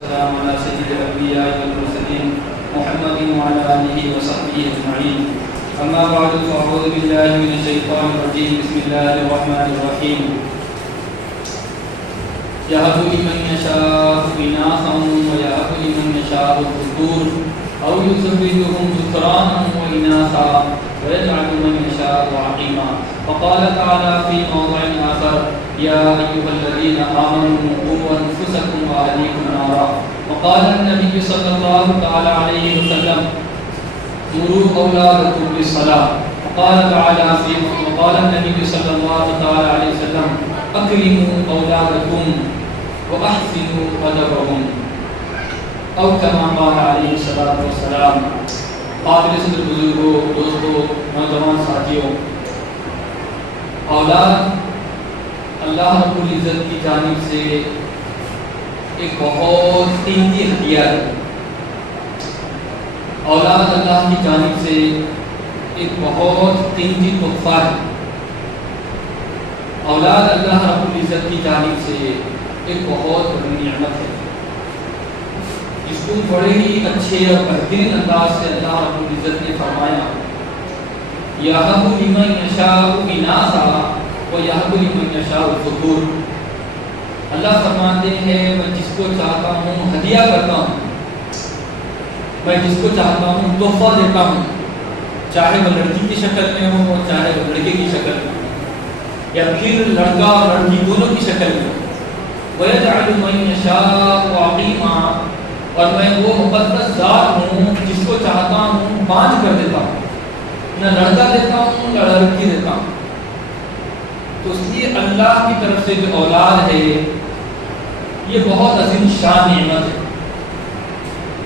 السلام على سيد الأنبياء والمرسلين محمد وعلى آله وصحبه أجمعين. أما بعد فأعوذ بالله من الشيطان الرجيم. بسم الله الرحمن الرحيم. يهب لمن يشاء إناثا ويهب لمن يشاء الذكور أو يزوجهم ذكرانا وإناثا ويجعل من يشاء عقيما. وقال تعالى في موضع آخر: يا أيها الذين آمنوا قوا أنفسكم وأهليكم نارا. وقال النبي صلى الله تعالى عليه وسلم: مروا أولادكم بالصلاة. وقال النبي صلى الله تعالى عليه وسلم: أكرموا أولادكم وأحسنوا أدبهم، أو كما قال عليه الصلاة والسلام. قابل صدر بزرگوں، دوستوں، نوجوان ساتھیوں، اولاد اللہ رب العزت کی جانب سے ایک بہت قیمتی ہتھیار ہے. اولاد اللہ کی جانب سے ایک بہت قیمتی تحفہ ہے. اولاد اللہ رب العزت کی جانب سے ایک بہت بڑی نعمت ہے. اس کو بڑے ہی اچھے اور بہترین انداز سے اللہ رب العزت نے فرمایا: یَهَبُ لِمَن یَشَاءُ إِنَاثًا وَیَهَبُ لِمَن یَشَاءُ الذُّکُورَ. اللہ فرماتے ہیں میں جس کو چاہتا ہوں ہدیہ کرتا ہوں، میں جس کو چاہتا ہوں تحفہ دیتا ہوں، چاہے وہ لڑکی کی شکل میں ہو چاہے وہ لڑکے کی شکل میں ہو، یا پھر لڑکا اور لڑکی دونوں کی شکل میں ہو. وَيَجْعَلُ مَن يَشَاءُ عَقِيمًا. اور میں وہ مقدس ذات ہوں جس کو چاہتا ہوں بانجھ کر دیتا ہوں، نہ لڑکا دیتا ہوں نہ لڑکی دیتا ہوں. تو اس لیے اللہ کی طرف سے جو اولاد ہے یہ بہت عظیم شان نعمت ہے،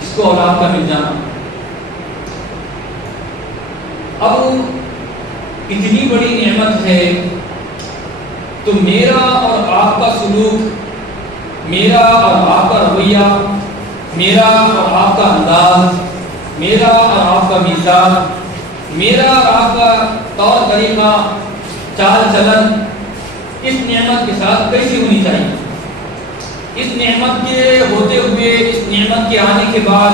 اس کو اولاد کا مل جانا. اب اتنی بڑی نعمت ہے تو میرا اور آپ کا سلوک، میرا اور آپ کا رویہ، میرا اور آپ کا انداز، میرا اور آپ کا مزاج، میرا اور آپ کا طور طریقہ، چال چلن اس نعمت کے ساتھ کیسی ہونی چاہیے. اس نعمت کے ہوتے ہوئے، اس نعمت کے آنے کے بعد،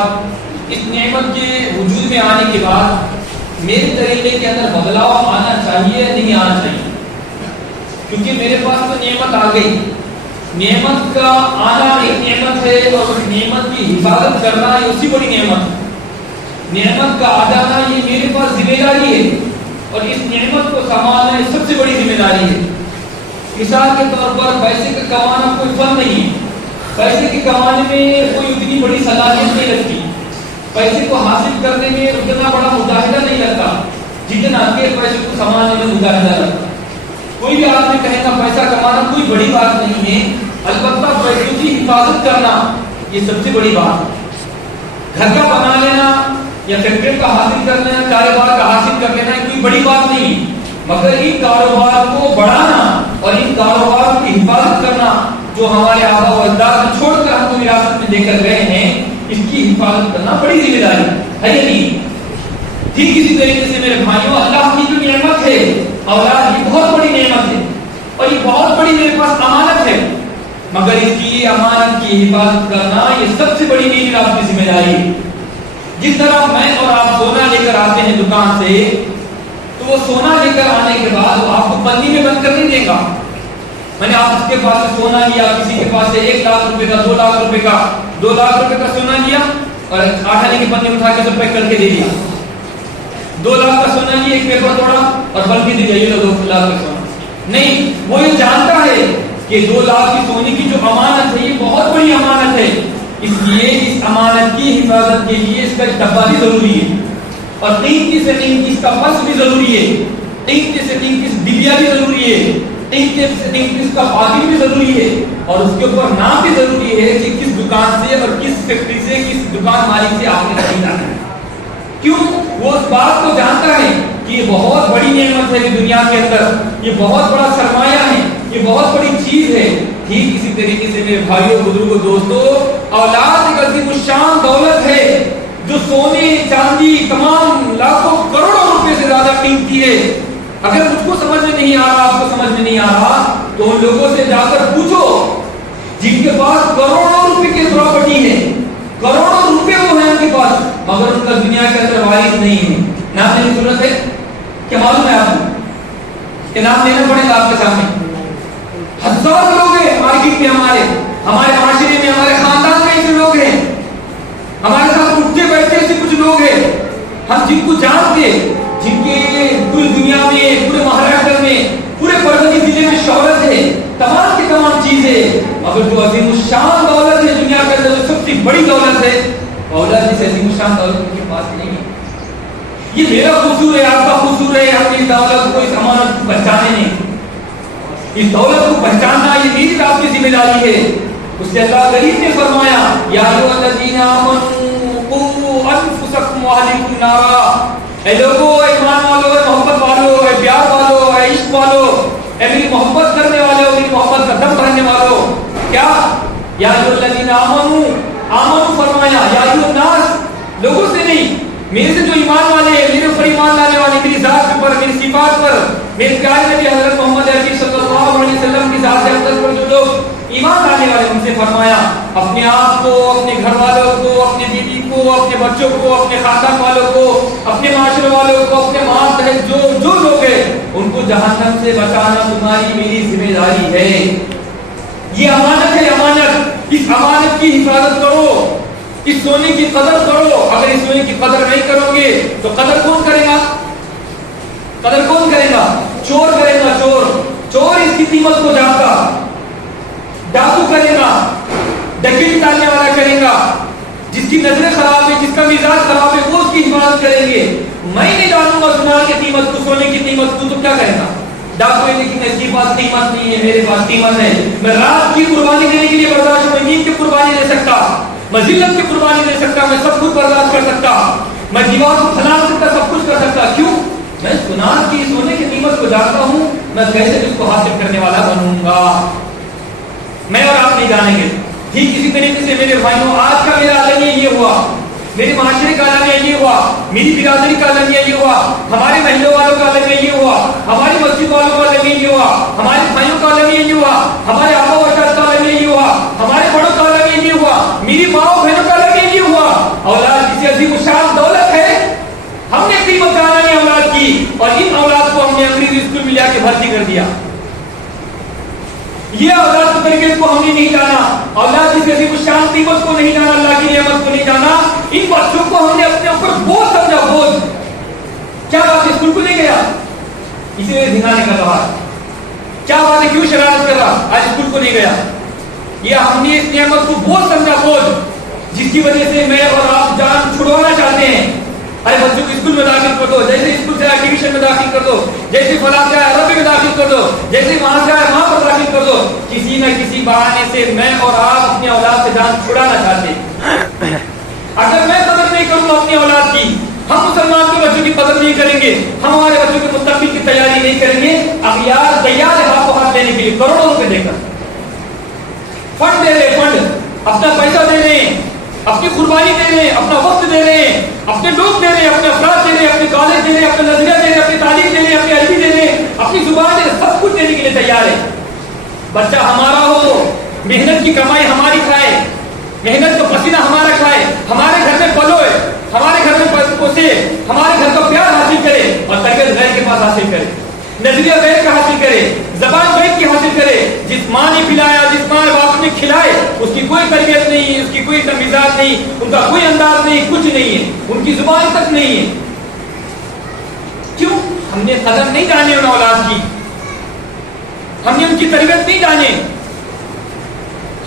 اس نعمت کے وجود میں آنے کے بعد میرے طریقے کے اندر بدلاؤ آنا چاہیے نہیں آنا چاہیے. کیونکہ میرے پاس تو نعمت آ گئی. نعمت کا آنا ایک نعمت ہے اور اس نعمت کی حفاظت کرنا یہ اسی بڑی نعمت ہے. نعمت کا آ جانا یہ میرے پاس ذمہ داری ہے اور اس نعمت کو سنبھالنا یہ سب سے بڑی ذمہ داری ہے. مثال کے طور پر پیسے کا کمانا کوئی فن نہیں ہے. پیسے کے کمانے میں کوئی اتنی بڑی صلاحیت نہیں لگتی. پیسے کو حاصل کرنے میں اتنا بڑا مجاہدہ نہیں لگتا جتنا کہ پیسے کو سنبھالنے میں مجاہدہ لگتا. کوئی بھی آدمی کہے گا پیسہ کمانا کوئی بڑی بات نہیں ہے، البتہ پیسوں کی حفاظت کرنا یہ سب سے بڑی بات ہے. گھر کا بنا لینا یا فیکٹری کا حاصل کر لینا، کاروبار کا حاصل کر لینا کوئی بڑی بات نہیں، مگر ان کاروبار کو بڑھانا اور ان کاروبار کی حفاظت کرنا جو ہمارے آبا و اجداد نے چھوڑ کر ہم کو وراثت میں دے کر گئے ہیں، اس کی حفاظت کرنا بڑی ذمہ داری ہے یا نہیں؟ ٹھیک اسی طریقے سے میرے بھائیوں، اللہ کی جو نعمت ہے اولاد یہ بہت بڑی نعمت ہے اور یہ بہت بڑی میرے پاس امانت ہے، مگر اس کی امانت کی حفاظت کرنا یہ سب سے بڑی میری آپ کی ذمہ داری ہے. جس طرح میں اور آپ سونا لے کر آتے ہیں دکان سے، تو وہ سونا لے کر آنے کے بعد وہ آپ کو پنی میں بند کر نہیں دے گا. میں نے آپ اس کے پاس سے سونا لیا، کسی کے پاس سے 1 لاکھ روپے کا، 2 لاکھ روپے کا، 2 لاکھ روپے کا سونا لیا اور 8 آنے کی پنی اٹھا کے سب پیک کر کے دے دیا. 2 لاکھ کا سونا لیا، ایک پیپر توڑا اور بلکہ دے دیا 2 لاکھ کا سونا. نہیں، وہ یہ جانتا ہے کہ 2 لاکھ کی سونے کی جو امانت ہے یہ بہت بڑی امانت ہے، اس لیے اس امانت کی حفاظت کے لیے اس کا ڈبہ بھی ضروری ہے اور قیمتی سے قیمتی اس کا فرش بھی ضروری ہے، قیمتی سے قیمتی ڈبیا بھی ضروری ہے، قیمتی سے قیمتی اس کا پاکٹ بھی ضروری ہے اور اس کے اوپر نام بھی ضروری ہے کہ کس دکان سے اور کس فیکٹری سے، کس دکان مالک سے آپ نے خریدا ہے. کیوں؟ وہ اس بات کو جانتا ہے کہ یہ بہت بڑی نعمت ہے دنیا کے اندر، یہ بہت بڑا سرمایہ ہے، یہ بہت بڑی چیز ہے. ٹھیک اسی طریقے سے میرے بھائیوں، بزرگوں، دوستوں، اولاد ایک عظیم الشان دولت ہے جو سونے چاندی تمام لاکھوں کروڑوں روپے سے زیادہ قیمتی ہے. اگر مجھ کو سمجھ میں نہیں آ رہا، آپ کو سمجھ میں نہیں آ رہا تو ان لوگوں سے جا کر پوچھو جن کے پاس کروڑوں روپے کی پراپرٹی ہے، وارث نہیں ہے. نام لینے کی ضرورت ہے؟ کیا معلوم ہے آپ کو کہ نام لینا پڑے گا آپ کے سامنے؟ ہزار لوگ ہیں مارکیٹ میں، ہمارے معاشرے میں، ہمارے خاندان میں ایسے لوگ ہیں، ہمارے ساتھ اٹھتے بیٹھتے ایسے کچھ لوگ ہیں، ہم جن کو جانتے، جن کے پوری دنیا میں، پورے مہاراشٹر میں، پورے پروری ضلع میں شہرت ہے، تمام کی تمام چیزیں، مگر جو عظیم الشان دولت ہے دنیا کے اندر، جو سب سے بڑی دولت ہے، اولاد جس عظیم الشان دولت ان کے پاس نہیں ہے. یہ میرا قصور ہے، آپ کا قصور ہے اپنی دولت کو، اس امانت کو پہچانے نہیں. اس دولت کو پہچاننا یہ میری آپ کی ذمہ داری ہے. اس سے اللہ کریم نے فرمایا یا ایھا الذین آمنوا قوا انفسکم واہلیکم نارا، اے لوگو، ایمان والو، اے محبت والو، اے پیار والو، اے عشق والو، اے میری محبت کرنے والو، میری محبت کا دم بھرنے والو، کیا یا ایھا الذین آمنوا فرمایا یا ایھا الناس، لوگوں سے نہیں، میرے سے جو ایمان والے ہیں، میرے اوپر ایمان لانے والے، میری ذات پر، میری صفات پر، میرے پیارے نبی حضرت محمد عربی صلی اللہ علیہ وسلم کی ذات اقدس پر جو لوگ ایمان لانے والے، ان سے فرمایا اپنے آپ کو، اپنے گھر والوں کو، اپنے بیوی کو، اپنے بچوں کو، اپنے خاندان والوں کو، اپنے معاشرے والوں کو، اپنے ماتحت جو لوگ ہیں، ان کو جہنم سے بچانا تمہاری میری ذمہ داری ہے. یہ امانت ہے، امانت. اس امانت کی حفاظت کرو، اس سونے کی قدر کرو. اگر اس سونے کی قدر نہیں کرو گے تو قدر کون کرے گا؟ قدر کون کرے گا؟ چور کرے گا. چور اس کی قیمت کو جانتا، ڈاکو کرے گا، ڈکیتی ڈالنے والا کرے گا. جس کی نظریں خراب ہے، جس کا مزاج خراب ہے، وہ اس کی حفاظت کریں گے. میں نہیں جانوں گا سونے کی قیمت کو، سونے کی قیمت کو، تو کیا کرے گا؟ ڈاکو ہے لیکن اس کے پاس قیمت نہیں ہے، میرے پاس قیمت ہے. میں رات کی قربانی دینے کے لیے برداشت ہوں، نیند کی قربانی دے سکتا، میں ذلت کی قربانی دے سکتا، میں سب کچھ برداشت کر سکتا، میں دیوار کو پھیلا سکتا، سب کچھ کر سکتا. کیوں؟ میں گناہ کی سونے کی قیمت کو جانتا ہوں. میں کیسے اس کو حاصل کرنے والا بنوں گا؟ میں اور آپ نہیں جانیں گے. ٹھیک اسی طریقے سے میرے بھائیوں، آج کا میرا عالمیہ یہ ہوا، میرے معاشرے کا عالمیہ یہ ہوا، میری برادری کا عالمیہ یہ ہوا، ہمارے محلوں والوں کا عالمیہ یہ ہوا، ہماری مسجد والوں کا عالمیہ یہ ہوا، ہمارے بھائیوں کا عالمیہ یہ ہوا، ہمارے آبا و اجداد کا عالمیہ یہ ہوا، ہمارے بڑوں کا عالمیہ یہ ہوا، میری ماں و بہنوں کا عالمیہ یہ ہوا. اولاد جسے عظیم الشان دولت ہے، ہم نے قیمت جانا نہیں اولاد کی، اور ان اولاد کو ہم نے انگریزی اسکول میں جا کے بھرتی کر دیا. یہ اولاد کے طریقے کو ہم نے نہیں جانا، اولاد جس عظیم الشان قیمت کو نہیں جانا، اللہ کی نعمت کو نہیں جانا. ان بچوں کو ہم نے اپنے اوپر بوجھ سمجھا، بوجھ. کیا بات ہے اسکول کو نہیں گیا، اسی لیے دھیانے کا رہا. کیا بات ہے کیوں شرارت کر رہا، آج اسکول کو نہیں گیا. یہ ہم نے اس نعمت کو بوجھ سمجھا، بوجھ، جس کی وجہ سے میں اور آپ جان چھڑوانا چاہتے ہیں. ارے بچوں کو اسکول میں داخل کر دو، جیسے اسکول سے آئے ٹیوشن میں داخل کر دو، جیسے فلاں سے آئے عربی میں داخل کر دو، جیسے وہاں سے آئے وہاں پر داخل کر دو. کسی نہ کسی بہانے سے میں اور آپ اپنی اولاد سے جان چھڑانا چاہتے ہیں. اگر میں قدر نہیں کروں گا اپنی اولاد کی، ہم مسلمان کے بچوں کی قدر نہیں کریں گے، ہم ہمارے بچوں کے مستقبل کی تیاری نہیں کریں گے. اغیار تیار ہے ہاتھ کو ہاتھ لینے کے لیے، کروڑوں روپے دے کر فنڈ دے رہے، فنڈ اپنا پیسہ دے رہے ہیں، اپنی قربانی دے رہے ہیں، اپنا وقت دے رہے ہیں، اپنے لوگ دے رہے ہیں، اپنے افراد دے رہے ہیں، اپنے کالج دے رہے ہیں، اپنے نظریہ دے رہے ہیں، اپنی تعلیم دے رہے ہیں، اپنی عربی دے رہے ہیں، اپنی زبان دے رہے ہیں، سب کچھ دینے کے لیے تیار ہے. بچہ ہمارا ہو، محنت کی کمائی ہماری کھائے، محنت کا پسینہ ہمارا کھائے، ہمارے گھر میں پلوئے، ہمارے گھر میں پوسے، ہمارے گھر کا پیار حاصل کرے، اور تربیت غیر کے پاس حاصل کرے، نظریہ غیر کا حاصل کرے، زبان غیر کی حاصل کرے. جس ماں نے پلایا، جس ماں باپ نے کھلائے، اس کی کوئی تربیت نہیں، اس کی کوئی مزاج نہیں، ان کا کوئی انداز نہیں، کچھ نہیں ہے، ان کی زبان تک نہیں ہے. کیوں؟ ہم نے قدر نہیں جانے ان اولاد کی، ہم نے ان کی تربیت نہیں جانے،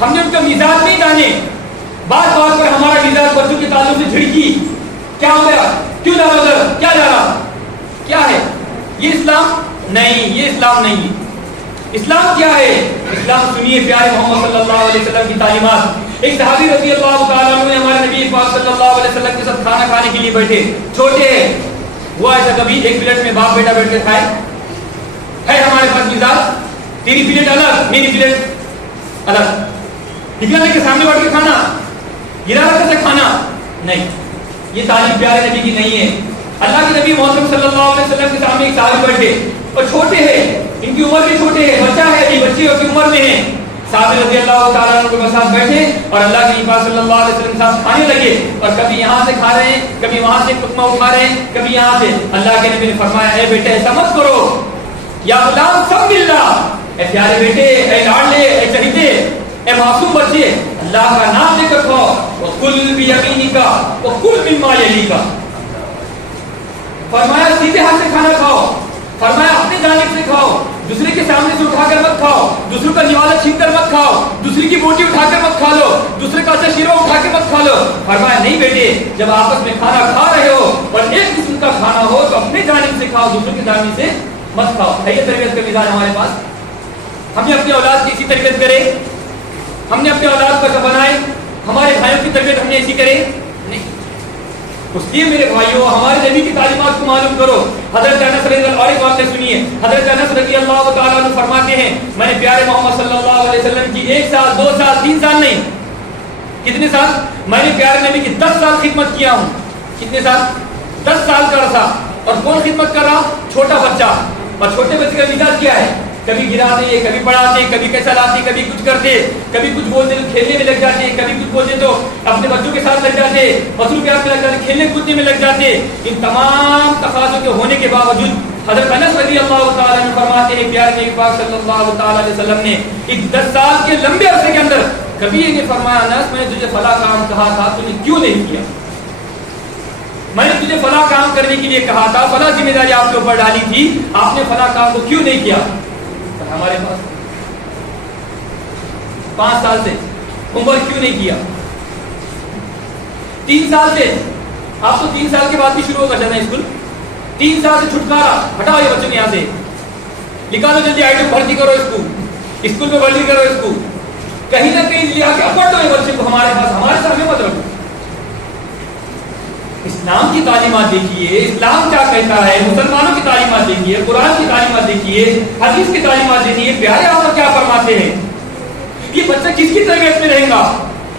ہم نے ان کا مزاج نہیں جانے. بات بات پر ہمارا مزاج بچوں کے تعلق سے جھڑکی، کیا ہو گیا، کیوں جا رہا ادھر، کیا جا رہا، کیا ہے یہ اسلام؟ نہیں، یہ اسلام نہیں ہے. اسلام کیا ہے؟ اسلام سنیے پیارے محمد صلی اللہ علیہ وسلم کی تعلیمات. ایک صحابی رضی اللہ تعالیٰ عنہ ہمارے نبی پاک صلی اللہ علیہ وسلم کے ساتھ کھانا کھانے کے لیے بیٹھے، چھوٹے ہیں وہ، ایسا کبھی ایک پلیٹ میں باپ بیٹا بیٹھ کے کھائے؟ ہے ہمارے پاس مزاج، تیری پلیٹ الگ، میری پلیٹ الگ، نکلنے کے سامنے بیٹھ کے کھانا، گرا رکھ سے کھانا نہیں. یہ تعلیم پیارے نبی کی نہیں ہے. اللہ کے نبی محمد صلی اللہ علیہ وسلم کے سامنے ایک صحابی بیٹھے اور چھوٹے ہیں، ان کی عمر بھی چھوٹے ہیں، بچہ ہے، یہ بچے کی عمر میں ہیں. صحابہ رضی اللہ تعالیٰ عنہ کے ساتھ بیٹھے اور اللہ کے نبی صلی اللہ علیہ وسلم کے ساتھ کھانے لگے، اور کبھی یہاں سے کھا رہے ہیں، کبھی وہاں سے لقمہ اٹھا رہے ہیں، کبھی یہاں سے۔ اللہ کے نبی نے فرمایا اے بیٹے ایسا مت کرو، یا غلام سم باللہ، اے پیارے بیٹے، اے لاڈلے، اے چہیتے، اے معصوم بچے، اللہ کا نام لے کر کھاؤ، وَكُلْ بِيَمِينِكَ وَكُلْ مِمَّا يَلِيكَ۔ فرمایا سیدھے ہاتھ سے کھانا کھاؤ، فرمایا اپنی جانب سے کھاؤ، دوسرے کے سامنے سے اٹھا کر مت کھاؤ، دوسروں کا نوالا چھین کر مت کھاؤ، دوسری کی بوٹی اٹھا کر مت کھا لو، دوسرے کا شیرہ اٹھا کے مت کھا لو۔ فرمایا نہیں بیٹے، جب آپس میں کھانا کھا رہے ہو اور ایک قسم کا کھانا ہو تو اپنی جانب سے کھاؤ، دوسروں کی جانب سے مت کھاؤ۔ ہے یہ تربیت کا مزاج ہمارے پاس؟ ہم نے اپنی اولاد کی اسی تربیت کرے؟ ہم نے اپنے اولاد کو بنائے؟ ہمارے بھائیوں کی تربیت ہم نے ایسی کرے؟ نہیں۔ اس لیے میرے بھائیوں ہمارے نبی کی تعلیمات کو معلوم کرو۔ حضرت انس رضی اللہ عنہ بات سنیے، حضرت انس رضی اللہ تعالیٰ عنہ فرماتے ہیں میں نے پیارے محمد صلی اللہ علیہ وسلم کی 1 سال 2 سال 3 سال نہیں، کتنے سال؟ میں نے پیارے نبی کی 10 سال خدمت کیا ہوں۔ کتنے سال؟ 10 سال کا عرصہ۔ اور کون خدمت کر رہا؟ چھوٹا بچہ۔ اور چھوٹے بچے کا مزاج کیا ہے؟ کبھی گراتے، کبھی پڑھاتے، کبھی کیسا لاتے، کبھی کچھ کرتے، کبھی کچھ بولتے تو کھیلنے میں لگ جاتے، کبھی کچھ بولتے تو اپنے بچوں کے ساتھ لگ جاتے، بچوں کے ہاتھ میں لگ جاتے، کھیلنے کودنے میں لگ جاتے۔ ان تمام تقاضوں کے ہونے کے باوجود حضرت انس رضی اللہ تعالیٰ عنہ فرماتے ہیں پیارے نبی پاک صلی اللہ تعالیٰ علیہ وسلم نے اس 10 سال کے لمبے عرصے کے اندر کبھی یہ فرمایا انس میں نے تجھے فلاں کام کہا تھا تو نے کیوں نہیں کیا؟ میں نے تجھے فلاں کام کرنے کے لیے کہا تھا، فلاں ذمہ داری آپ کے اوپر ڈالی تھی، آپ نے فلاں کام کو کیوں نہیں کیا؟ ہمارے پاس 5 سال سے عمر کیوں نہیں کیا؟ 3 سال سے، آپ تو 3 سال کے بعد بھی شروع ہوگا جانا اسکول، 3 سال سے چھٹکارا، ہٹاؤ یہ بچوں یہاں سے، نکالو جلدی آئی ٹی بھرتی کرو اسکول میں بھرتی کرو اس کو، کہیں نہ کہیں لے آ کے اپڑ دو یہ بچے کو ہمارے پاس، ہمارے سامنے مت رکھو۔ اسلام کی تعلیمات دیکھیے، اسلام کیا کہتا ہے، مسلمانوں کی تعلیمات دیکھیے، قرآن کی تعلیمات دیکھیے، حدیث کی تعلیمات دیکھیے، پیارے آقا کیا فرماتے ہیں۔ یہ بچہ کس کی تربیت میں رہے گا؟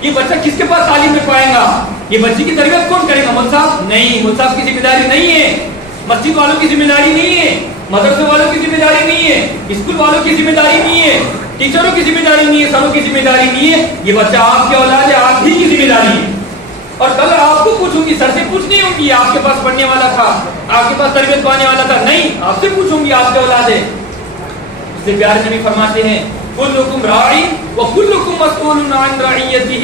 یہ بچہ کس کے پاس تعلیم میں پائے گا؟ یہ بچے کی تربیت کون کرے گا؟ مول صاحب نہیں، مول صاحب کی ذمہ داری نہیں ہے، مسجد والوں کی ذمہ داری نہیں ہے، مدرسے والوں کی ذمہ داری نہیں ہے، اسکول والوں کی ذمہ داری نہیں ہے، ٹیچروں کی ذمہ داری نہیں ہے، سبوں کی ذمہ داری نہیں ہے۔ یہ بچہ آپ کی اولاد ہے، آپ ہی کی ذمہ داری ہے۔ اور کل آپ کو پوچھوں گی، سر سے پوچھ نہیں ہوں گی آپ کے پاس پڑھنے والا تھا، آپ کے پاس تربیت پانے والا تھا، نہیں، آپ سے پوچھوں گی آپ کے اولاد ہے۔ اس سے پیارے نبی فرماتے ہیں کلکم راعی وکلکم مسئول عن رعیتہ۔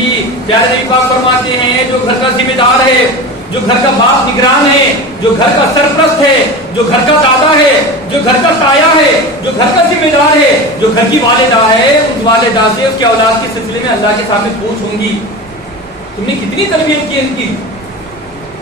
پیارے نبی پاک فرماتے ہیں جو گھر کا ذمہ دار ہے، جو گھر کا باپ نگران ہے، جو گھر کا سرپرست ہے، جو گھر کا دادا ہے، جو گھر کا سایہ ہے، جو گھر کا ذمہ دار ہے، جو گھر کی والدہ ہے، اس والدہ سے اس کے اولاد کے سلسلے میں اللہ کے سامنے پوچھوں گی تم نے کتنی تربیت کی ان کی۔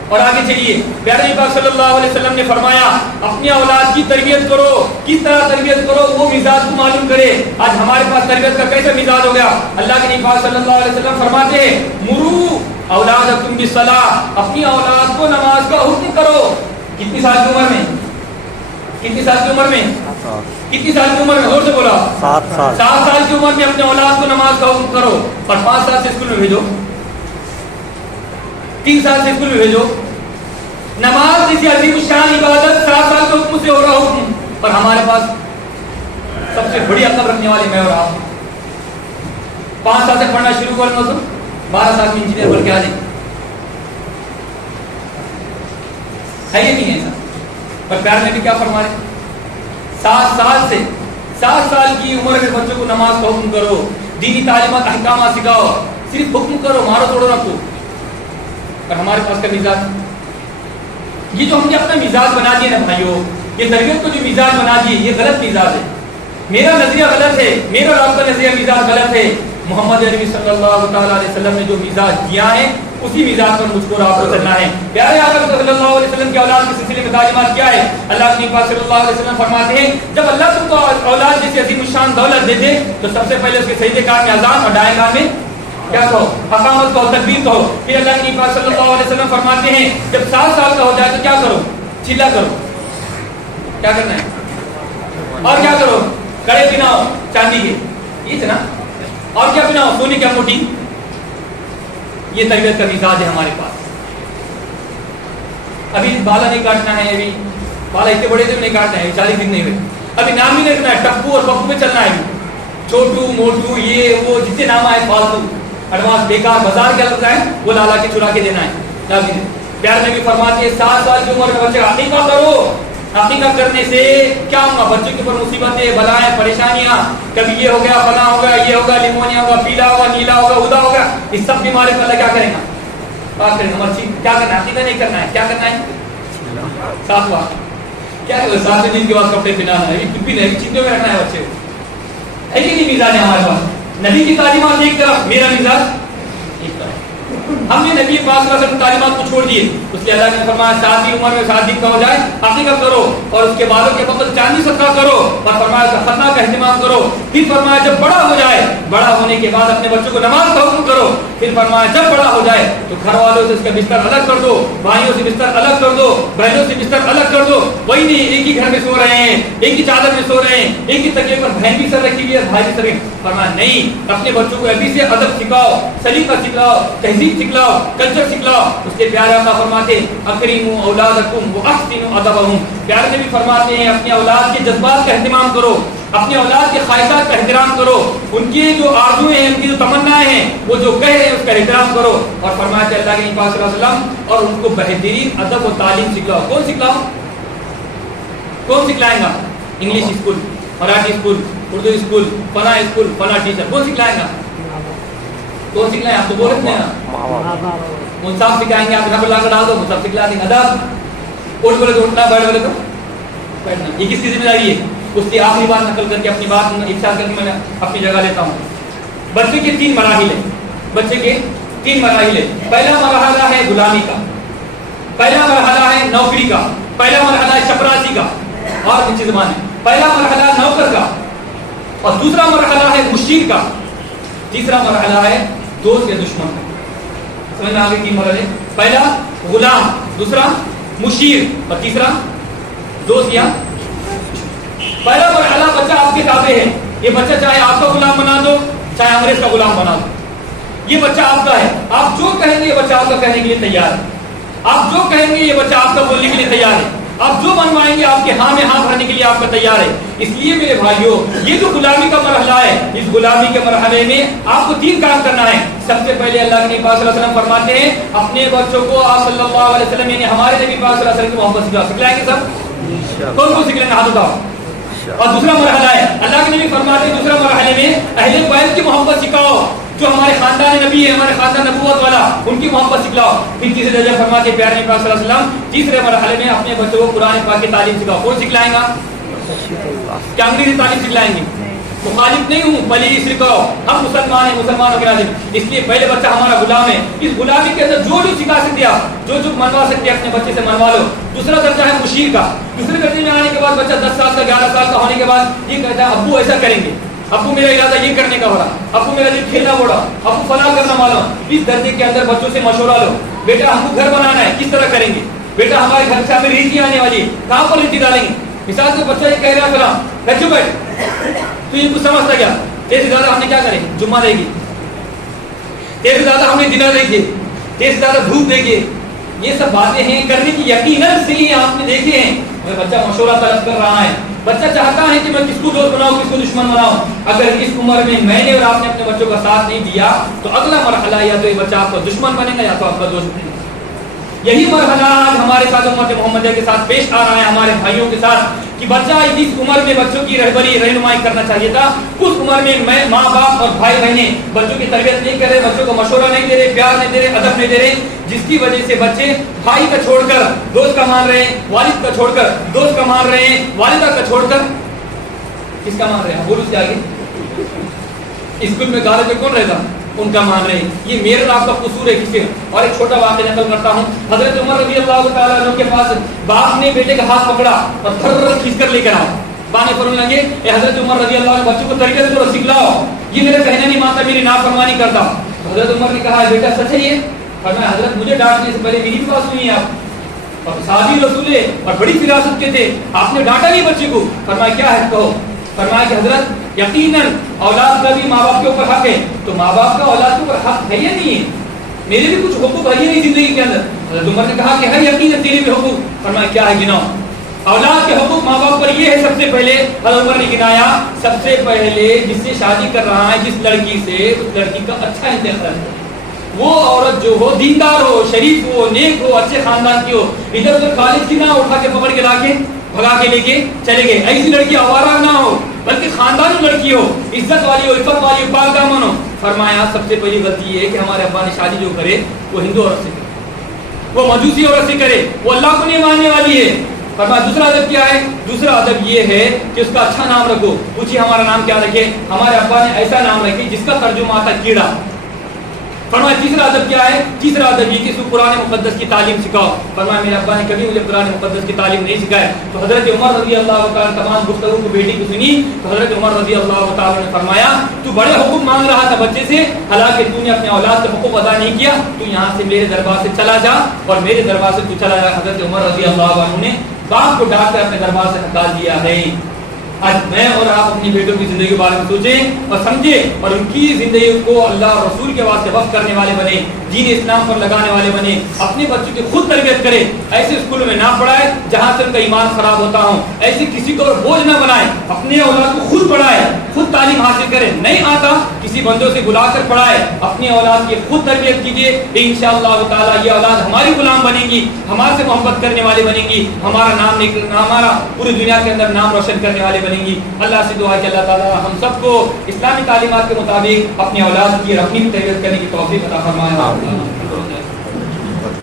اور آگے چلیے، پیارے نبی پاک صلی اللہ علیہ وسلم نے فرمایا اپنی اولاد کی تربیت کرو، کس طرح تربیت کرو وہ مزاج کو معلوم کرے۔ آج ہمارے پاس تربیت کا کیسا مزاج ہو گیا؟ اللہ کے نبی پاک صلی اللہ علیہ وسلم فرماتے ہیں مرو اولادکم بالصلاۃ، اپنی اولاد کو نماز کا حکم کرو۔ کتنی سال کی عمر میں؟ کتنی سال کی عمر میں؟ کتنی سال کی عمر میں؟ زور سے بولا۔ 7 سال کی عمر میں اپنے اولاد کو نماز کا حکم کرو، اور 5 سال سے اسکول میں بھیجو، 3 سال سے اسکول میں بھیجو۔ نماز جیسی عظیم الشان عبادت 7 سال کے حکم سے ہو رہا حکم، اور ہمارے پاس سب سے بڑی عقل رکھنے والے میں اور آپ 5 سال سے پڑھنا شروع کرنا تو 12 سال میں انجینئر بن کے آ جائیں، ہے یہ نہیں ہے ایسا؟ پر پیار نے بھی کیا فرما رہے 7 سال کی عمر میں بچوں کو نماز کا حکم کرو، دینی تعلیمات احکامات سکھاؤ، صرف حکم کرو، مارو توڑو رکھو۔ اور ہمارے پاس کا مزاج، یہ جو ہم نے اپنا مزاج بنا دیا نا بھائیو، یہ تربیت کو جو مزاج بنا دیے یہ غلط مزاج ہے، میرا نظریہ غلط ہے، میرا آپ کا نظریہ مزاج غلط ہے۔ محمد عربی صلی اللہ تعالیٰ علیہ وسلم نے جو مزاج دیا ہے اسی مزاج پر مجھ کو آپ کو چلنا ہے۔ پیارے آقا صلی اللہ علیہ وسلم کی اولاد کے سلسلے میں تعلیمات کیا ہے؟ اللہ کے نبی صلی اللہ علیہ وسلم فرماتے ہیں جب اللہ تم کو اولاد جیسی عظیم الشان دولت دے دے تو سب سے پہلے اس کے سجدے کان میں اذان اور دائیں کان میں کیا کہو؟ حکامت کہو، تکبیر کہو۔ پھر اللہ کے نبی صلی اللہ علیہ وسلم فرماتے ہیں جب 7 سال کا ہو جائے تو کیا کرو؟ چلا کرو۔ کیا کرنا ہے؟ اور کیا کرو؟ کڑے پہناؤ چاندی کے، یہ تھا نا، اور کیا پہناؤ؟ سونے کی انگوٹھی۔ یہ تربیت کا مزاج ہے ہمارے پاس۔ ابھی بالا نہیں کاٹنا ہے، ابھی بالا اتنے بڑے سے نہیں کاٹنا ہے، 40 دن نہیں ہوئے، ابھی نام ہی نہیں رکھنا ہے، ٹپو اور پپو میں چلنا ہے، چھوٹو موٹو یہ وہ جتنے نام آئے فالتو ایڈوانس بیکار بازار کیا لگتا ہے وہ لالا کے چرا کے دینا ہے. پیار میں بھی فرماتے ہیں 7 سال کی عمر میں بچے عقیقہ کرو. عقیقہ کرنے سے کیا ہوگا؟ بچوں کے اوپر مصیبتیں بلائیں پریشانیاں, کبھی یہ ہو گیا فلاں ہو گیا یہ ہوگا لیمونیا ہوگا پیلا ہوگا نیلا ہوگا ادا ہوگا, اس سب بیماری کو اللہ کیا کرے گا؟ بات کریں نمبر 6 کیا کرنا ہے؟ عقیقہ نہیں کرنا ہے, کیا کرنا ہے؟ 7واں کیا ہے؟ 7 دن کے بعد کپڑے پہنانا ہے, کچھ بھی نہیں چیزوں میں رکھنا ہے بچے کو. ہے کہ نہیں مزاج ہے ہمارے پاس؟ نبی کی تعلیمات ایک طرف, میرا مزاج ایک طرف. ہم نے نبی پاک صلی اللہ علیہ وسلم تعلیمات کو چھوڑ دیے, اس لیے اللہ نے فرمایا 7 کی عمر میں 7 دن کا ہو جائے عقیقہ کرو اور اس کے بالوں کے وقت چاندی صدقہ کرو, اور فرمایا ختنہ کا اہتمام کرو. پھر فرمایا جب بڑا ہو جائے, بڑا ہونے کے بعد اپنے بچوں کو نماز کا حکم کرو. پھر فرمایا جب بڑا ہو جائے تو گھر والوں سے اس کا بستر الگ کر دو, بھائیوں سے بستر الگ کر دو, بہنوں سے بستر الگ کر دو. وہی نہیں ایک ہی گھر میں سو رہے ہیں, ایک ہی چادر میں سو رہے ہیں, ایک ہی تکیے پر بہن بھی سر رکھی ہوئی ہے بھائی بھی سر. فرمایا نہیں, اپنے بچوں کو ابھی سے ادب سکھاؤ, سلیقہ سکھلاؤ, تہذیب سکھلاؤ, کلچر سکھلاؤ. اس کے پیارے آقا فرماتے ہیں اکریموا اولادکم واحسنوا ادبہم. پیارے نبی فرماتے ہیں اپنے اولاد کے جذبات کا اہتمام کرو, اپنے اولاد کے خواہشات کا احترام کرو, ان کی جو آرزویں ہیں ان کی جو تمنائیں ہیں وہ جو کہہ رہے ہیں اس کا احترام کرو. اور فرمایا کہ اللہ کے نبی صلی اللہ علیہ وسلم اور ان کو بہترین ادب و تعلیم سکھلاؤ. کون سکھلاؤ؟ کون سکھلائے گا؟ English school, Marathi school, Urdu school, فلاں اسکول, فلاں ٹیچر, کون سکھلائے گا؟ کون سکھلائیں؟ آپ تو بول رہے ہیں منصاف سکھائیں گے, آپ یہاں پر لا کر ڈال دو منصاف سکھلا دیں گے. ادب اٹھ بولے تو اٹھنا, بیٹھ بولے تو بیٹھنا. یہ کس کی ذمہ داری ہے؟ اس کی آخری بات نقل کر کے اپنی بات ارشاد کر کے میں نے اپنی جگہ لیتا ہوں. بچے کے 3 مراحل ہیں, بچے کے 3 مراحل ہیں. پہلا مرحلہ ہے غلامی کا, پہلا مرحلہ ہے نوکری کا, پہلا مرحلہ ہے چپراسی کا, اور نیچے زبان ہے. پہلا مرحلہ نوکر کا, اور دوسرا مرحلہ ہے مشیر کا, تیسرا مرحلہ ہے دوست یا دشمن کا. سمجھ میں آگے 3 مرحلے, پہلا غلام, دوسرا مشیر, اور تیسرا دوست یا. پہلا مرحلہ بچہ آپ کے تابع ہے, یہ بچہ چاہے آپ کا غلام بنا دو چاہے انگریز کا غلام بنا دو, یہ بچہ آپ کا ہے. آپ جو کہیں گے یہ بچہ آپ کا کہنے کے لیے تیار ہے, آپ جو کہیں گے یہ بچہ آپ کا بولنے کے لیے تیار ہے, آپ جو منوائیں گے آپ کے ہاں میں ہاں بھرنے کے لیے آپ کا تیار ہے. اس لیے میرے بھائیوں یہ جو غلامی کا مرحلہ ہے, اس غلامی کے مرحلے میں آپ کو 3 کام کرنا ہے. سب سے پہلے اللہ کے نبی پاک صلی اللہ علیہ وسلم فرماتے ہیں اپنے بچوں کو آپ صلی اللہ علیہ وسلم یعنی ہمارے نبی پاک صلی اللہ علیہ وسلم کی محبت سکھلائیں گے. سب کون کون سکھلائیں گے؟ ہاتھ اٹھاؤ. اور دوسرا مرحلہ ہے اللہ کے نبی فرماتے ہیں دوسرا مرحلے میں اہل بیت کی محبت سکھاؤ, جو ہمارے خاندان نبی ہے, ہمارے خاندان نبوت والا, ان کی محبت سکھلاؤ. پھر تیسرے درجے فرماتے ہیں پیارے نبی پاک صلی اللہ علیہ وسلم تیسرے مرحلے میں اپنے بچوں کو قرآن پاک کی تعلیم سکھاؤ. کون سکھلائیں گا؟ کیا انگریزی تعلیم سکھلائیں گے؟ مخالف نہیں ہوں, بلی سکھاؤ, ہم مسلمان ہیں, مسلمانوں کے لازم. اس لیے پہلے بچہ ہمارا غلام ہے, اس غلامی کے اندر جو سکھا سکتے آپ, جو منوا سکتے اپنے بچے سے منوا لو. دوسرا درجہ ہے مشیر کا. دوسرے درجے میں آنے کے بعد بچہ 10 سال کا 11 سال کا ہونے کے بعد یہ کہتا ہے ابو ایسا کریں گے, ابو میرا ارادہ یہ کرنے کا ہو رہا, ابو میرا دل کھیلنا ہو رہا, ابو فلاں کرنا والا. اس درجے کے اندر بچوں سے مشورہ لو, بیٹا ہم کو گھر بنانا ہے, کس طرح کریں گے؟ بیٹا ہمارے گھر سے ہمیں ریتی آنے والی ہے, کہاں پر ریتی ڈالیں گے؟ مثال سے بچہ یہ کہہ رہا ہے فلاں, بچوں بیٹھ تو یہ کچھ سمجھتا کیا؟ تیرے زیادہ ہم نے کیا کریں؟ جمعہ دے گی, تیرے زیادہ ہم نے دنر دے گی, تیرے زیادہ دھوپ دے گی. یہ سب باتیں ہیں کرنے کی یقیناً سے ہی آپ نے دیکھے ہیں. بچہ مشورہ طلب کر رہا ہے, بچہ چاہتا ہے کہ میں کس کو دوست بناؤں کس کو دشمن بناؤں. اگر اس عمر میں نے اور آپ نے اپنے بچوں کا ساتھ نہیں دیا تو اگلا مرحلہ یا تو یہ بچہ آپ کا دشمن بنے گا یا تو آپ کا دوست بنے گا. یہی مرحلہ آج ہمارے ساتھ امت محمدیہ کے ساتھ پیش آ رہا ہے, ہمارے بھائیوں کے ساتھ, کہ بچہ اس عمر میں بچوں کی رہبری رہنمائی کرنا چاہیے تھا. اس عمر میں ماں باپ اور بھائی بہنیں بچوں کی تربیت نہیں کر رہے, بچوں کو مشورہ نہیں دے رہے, پیار نہیں دے رہے, ادب نہیں دے رہے, جس کی وجہ سے بچے بھائی کا چھوڑ کر دوست کا مان رہے ہیں, والد کا چھوڑ کر دوست کا مان رہے ہیں, والدہ کا چھوڑ کر کس کا مان رہے ہیں؟ بولو اس کے آگے. اسکول میں گالے پہ کون رہتا؟ ان کا مان رہے ہیں. یہ میرے آپ کا قصور ہے کسی. اور ایک چھوٹا واقعہ نقل کرتا ہوں. حضرت عمر رضی اللہ تعالیٰ عنہ کے پاس باپ نے بیٹے کا ہاتھ پکڑا اور دھر کھینچ کر لے کر آؤ. بانے فرمانے لگے اے حضرت عمر رضی اللہ عنہ بچوں کو تربیت کرو, سکھلاؤ, یہ میرا کہنا نہیں مانتا, میری نافرمانی کرتا. حضرت عمر نے کہا بیٹا سچ ہے یہ؟ فرمایا حضرت مجھے ڈانٹنے سے پہلے میری بھی بات سنی آپ, اور صحابی رسول اور بڑی فراست کے تھے, آپ نے ڈانٹا نہیں بچے کو. فرمایا کیا ہے کہو. فرمایا کہ حضرت یقیناً اولاد کا بھی ماں باپ کے اوپر حق ہے, تو ماں باپ کا اولاد کے اوپر حق ہے یا نہیں ہے؟ میرے بھی کچھ حقوق ہے نہیں زندگی کے اندر. حضرت عمر نے کہا کہ ہے یقیناً تیرے بھی حقوق. فرمایا کیا ہے گناؤ. اولاد کے حقوق ماں باپ پر یہ ہے، سب سے پہلے حضرت عمر نے گنایا، سب سے پہلے جس سے شادی کر رہا ہے جس لڑکی سے، اس لڑکی کا اچھا انتخاب کرے، وہ عورت جو ہو دیندار ہو، شریف ہو، نیک ہو، اچھے خاندان کی ہو، ادھر ادھر کالج کی نہ اٹھا کے پکڑ کے لا کے بھگا کے لے کے چلے گئے، ایسی لڑکی آوارہ نہ ہو بلکہ خاندانی لڑکی ہو، عزت والی ہو، عفت والی ہو، پاک دامن ہو۔ فرمایا سب سے پہلی غلطی یہ ہے کہ ہمارے ابا نے شادی جو کرے وہ ہندو عورت سے کرے، وہ مجوسی عورت سے کرے، وہ اللہ کو نہیں ماننے والی ہے۔ فرمایا دوسرا ادب کیا ہے؟ دوسرا ادب یہ ہے کہ اس کا اچھا نام رکھو۔ پوچھیے ہمارا نام کیا رکھے؟ ہمارے ابا نے ایسا نام رکھے جس کا ترجمہ آتا کیڑا۔ فرمایا تیسرا ادب کیا ہے؟ تیسرا ادب یہ کہ اس کو قرآن مقدس کی تعلیم سکھاؤ۔ فرمایا میرے ابا نے کبھی مجھے قرآن مقدس کی تعلیم نہیں سکھایا۔ تو حضرت عمر رضی اللہ تعالیٰ تمام گفتگو کو بیٹی کو سنی تو حضرت عمر رضی اللہ تعالیٰ نے فرمایا تو بڑے حقوق مانگ رہا تھا بچے سے، حالانکہ تو نے اپنے اولاد کے حقوق ادا نہیں کیا، تو یہاں سے میرے دربار سے چلا جا، اور میرے دربار سے تو چلا جا۔ حضرت عمر رضی اللہ عنہ نے باپ کو ڈانٹ کر اپنے دربار سے ہٹا دیا ہے۔ آج میں اور آپ اپنی بیٹوں کی زندگی کے بارے میں سوچیں اور سمجھیں، اور ان کی زندگی کو اللہ اور رسول کے واسطے وقف کرنے والے بنے، دین اسلام پر لگانے والے بنے، اپنے بچوں کی خود تربیت کرے، ایسے اسکولوں میں نہ پڑھائے جہاں سے ان کا ایمان خراب ہوتا ہو، ایسے کسی کو بوجھ نہ بنائے، اپنے اولاد کو خود پڑھائے، خود تعلیم حاصل کرے، نہیں آتا کسی بندوں سے بلا کر پڑھائے، اپنے اولاد کی خود تربیت کیجیے، انشاءاللہ تعالی یہ اولاد ہماری غلام بنے گی، ہمارے سے محبت کرنے والے بنے گی، ہمارا پوری دنیا کے اندر نام روشن کرنے والے بنے گی۔ اللہ سے دعا ہے کہ اللہ تعالی ہم سب کو اسلامی تعلیمات کے مطابق اپنی اولاد کی اور اپنی تربیت کرنے کی توفیق عطا فرمائے۔